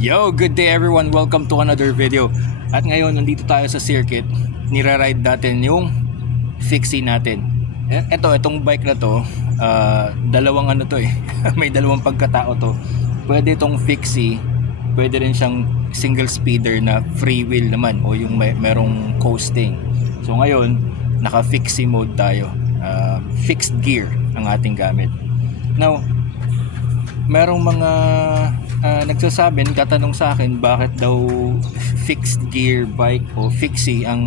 Yo, good day everyone. Welcome to another video. At ngayon, nandito tayo sa circuit. Nira-ride natin yung fixie natin. Itong bike na to, dalawang ano to eh. May dalawang pagkatao to. Pwede itong fixie, pwede rin siyang single speeder na free wheel naman o yung merong coasting. So ngayon, naka fixie mode tayo. Fixed gear ang ating gamit. Now, merong mga nagsasabi, nagtatanong sa akin bakit daw fixed gear bike o fixie ang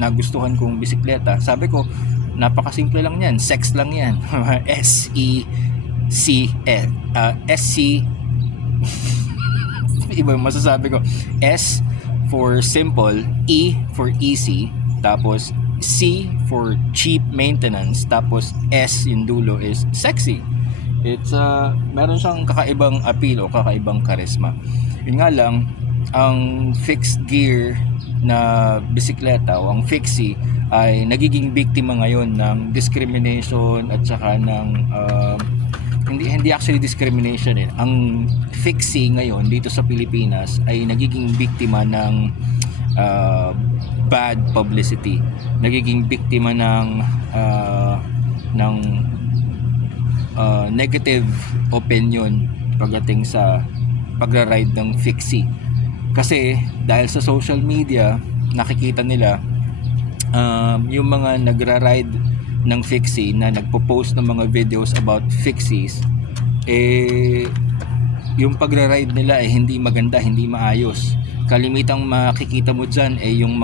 nagustuhan kong bisikleta. Sabi ko, napakasimple lang yan, sex lang yan. SC iba yung masasabi ko. S for simple, E for easy, tapos C for cheap maintenance, tapos S yung dulo is sexy. It's meron siyang kakaibang appeal o kakaibang karisma. Yun nga lang, ang fixed gear na bisikleta o ang fixie ay nagiging biktima ngayon ng discrimination at saka ng hindi actually discrimination eh. Ang fixie ngayon dito sa Pilipinas ay nagiging biktima ng bad publicity. Nagiging biktima ng negative opinion pagdating sa pagra-ride ng fixie. Kasi dahil sa social media, nakikita nila yung mga nagra-ride ng fixie na nagpo-post ng mga videos about fixies, yung pagra-ride nila hindi maganda, hindi maayos. Kalimitang makikita mo dyan yung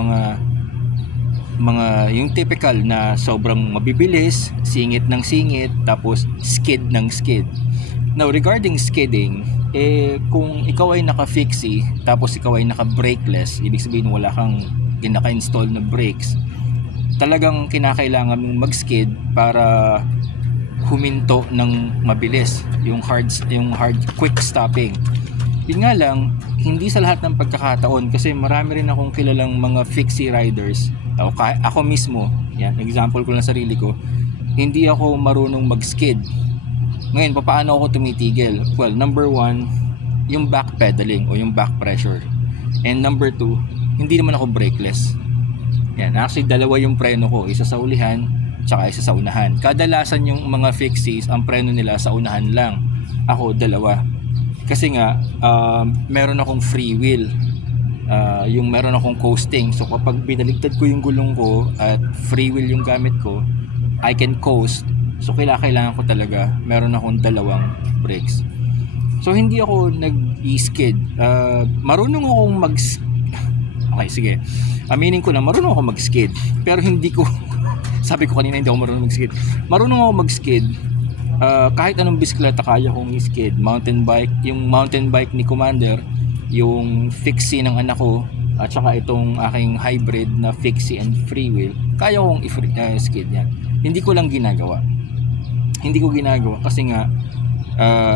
yung typical na sobrang mabibilis, singit ng singit, tapos skid ng skid. Now regarding skidding, kung ikaw ay naka-fixie tapos ikaw ay naka-brakeless, ibig sabihin wala kang naka-install na brakes, talagang kinakailangan mong mag-skid para huminto ng mabilis, yung hard quick stopping. Yun nga lang, hindi sa lahat ng pagkakataon, kasi marami rin akong kilalang mga fixie riders. Ako mismo, yan, example ko lang sarili ko, hindi ako marunong mag-skid. Ngayon, paano ako tumitigil? Well, number one, yung back pedaling o yung back pressure. And number two, hindi naman ako brakeless. Yan, actually dalawa yung preno ko, isa sa ulihan, tsaka isa sa unahan. Kadalasan yung mga fixies, ang preno nila sa unahan lang. Ako, dalawa. Kasi nga, meron akong free wheel. Yung meron akong coasting, so kapag binaligtad ko yung gulong ko at free wheel yung gamit ko, I can coast. So kailangan ko talaga meron akong dalawang brakes. So hindi ako nag-skid. Marunong akong okay, sige, aminin ko na marunong ako mag-skid, pero hindi ko sabi ko kanina hindi ako marunong mag-skid. Marunong ako mag-skid. Kahit anong bisikleta kaya kong i-skid. Mountain bike, yung mountain bike ni Commander, yung fixie ng anak ko, at saka itong aking hybrid na fixie and free wheel, kaya kong i-skid yan. Hindi ko ginagawa kasi nga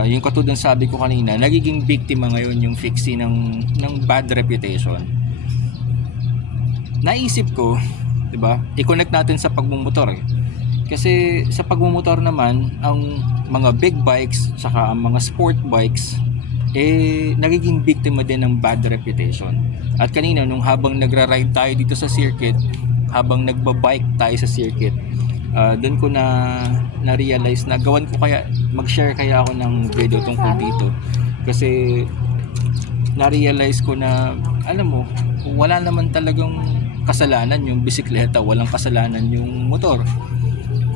yung katulad ng sabi ko kanina, nagiging biktima ngayon yung fixie ng bad reputation. Naisip ko, 'di ba? I-connect natin sa pagmumotor eh. Kasi sa pagmumotor naman, ang mga big bikes saka ang mga sport bikes nagiging biktima din ng bad reputation. At kanina nung habang nagra-ride tayo dito sa circuit, habang nagbabike tayo sa circuit, doon ko na-realize na gawan ko kaya, mag-share kaya ako ng video tungkol dito. Kasi na-realize ko na, alam mo, wala naman talagang kasalanan yung bisikleta, walang kasalanan yung motor.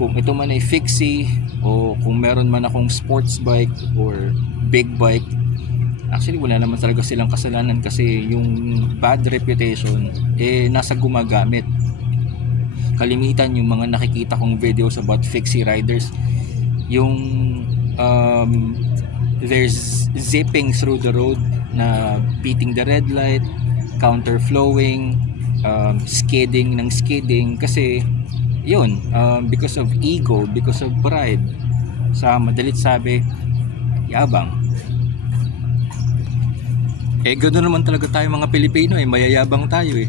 Kung ito man ay fixie o kung meron man akong sports bike or big bike, actually wala naman talaga silang kasalanan, kasi yung bad reputation nasa gumagamit. Kalimitan yung mga nakikita kong videos about fixie riders, yung there's zipping through the road, na beating the red light, counterflowing, skidding ng skidding, kasi yun, because of ego, because of pride, sa madalit sabi, yabang. Ganoon naman talaga tayo mga Pilipino, mayayabang tayo eh.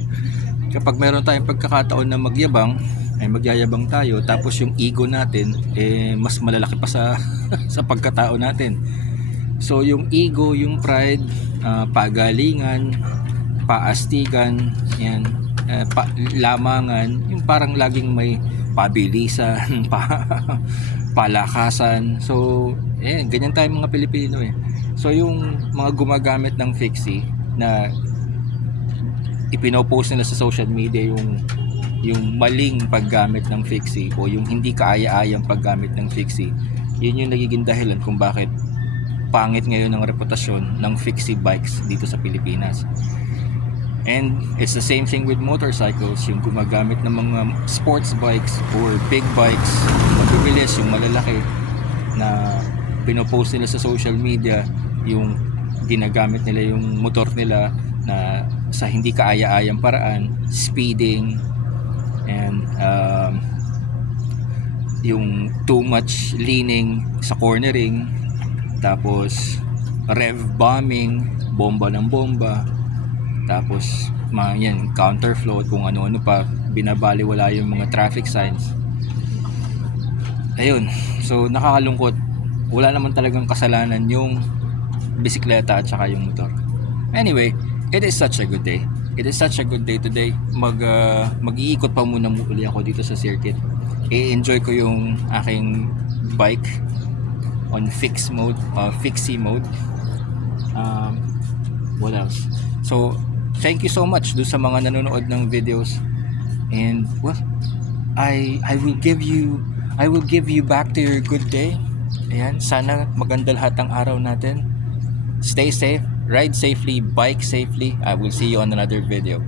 Kapag meron tayong pagkakataon na magyabang, magyayabang tayo, tapos yung ego natin mas malalaki pa sa sa pagkatao natin. So yung ego, yung pride, pagalingan, paastigan, yan, lamangan, yung parang laging may pabilisan, palakasan. So, ganyan tayo mga Pilipino eh. So yung mga gumagamit ng fixie na ipinopost nila sa social media yung maling paggamit ng fixie o yung hindi kaaya-ayang paggamit ng fixie, yun yung nagiging dahilan kung bakit pangit ngayon ang reputasyon ng fixie bikes dito sa Pilipinas. And it's the same thing with motorcycles, yung gumagamit ng mga sports bikes or big bikes, mabibilis, yung malalaki na pinopost nila sa social media, yung ginagamit nila yung motor nila na sa hindi kaaya-ayang paraan, speeding, and yung too much leaning sa cornering, tapos rev bombing, bomba ng bomba, tapos yan, counterflow at kung ano-ano pa, binabaliwala yung mga traffic signs. Ayun, so nakakalungkot, wala naman talagang kasalanan yung bisikleta at saka yung motor. Anyway, it is such a good day. It is such a good day today. Mag-iikot pa muna uli ako dito sa circuit. I-enjoy ko yung aking bike on fixie mode. What else? So, thank you so much do sa mga nanonood ng videos. And well, I will give you back to your good day. Ayan, sana maganda lahat ng araw natin. Stay safe, ride safely, bike safely. I will see you on another video.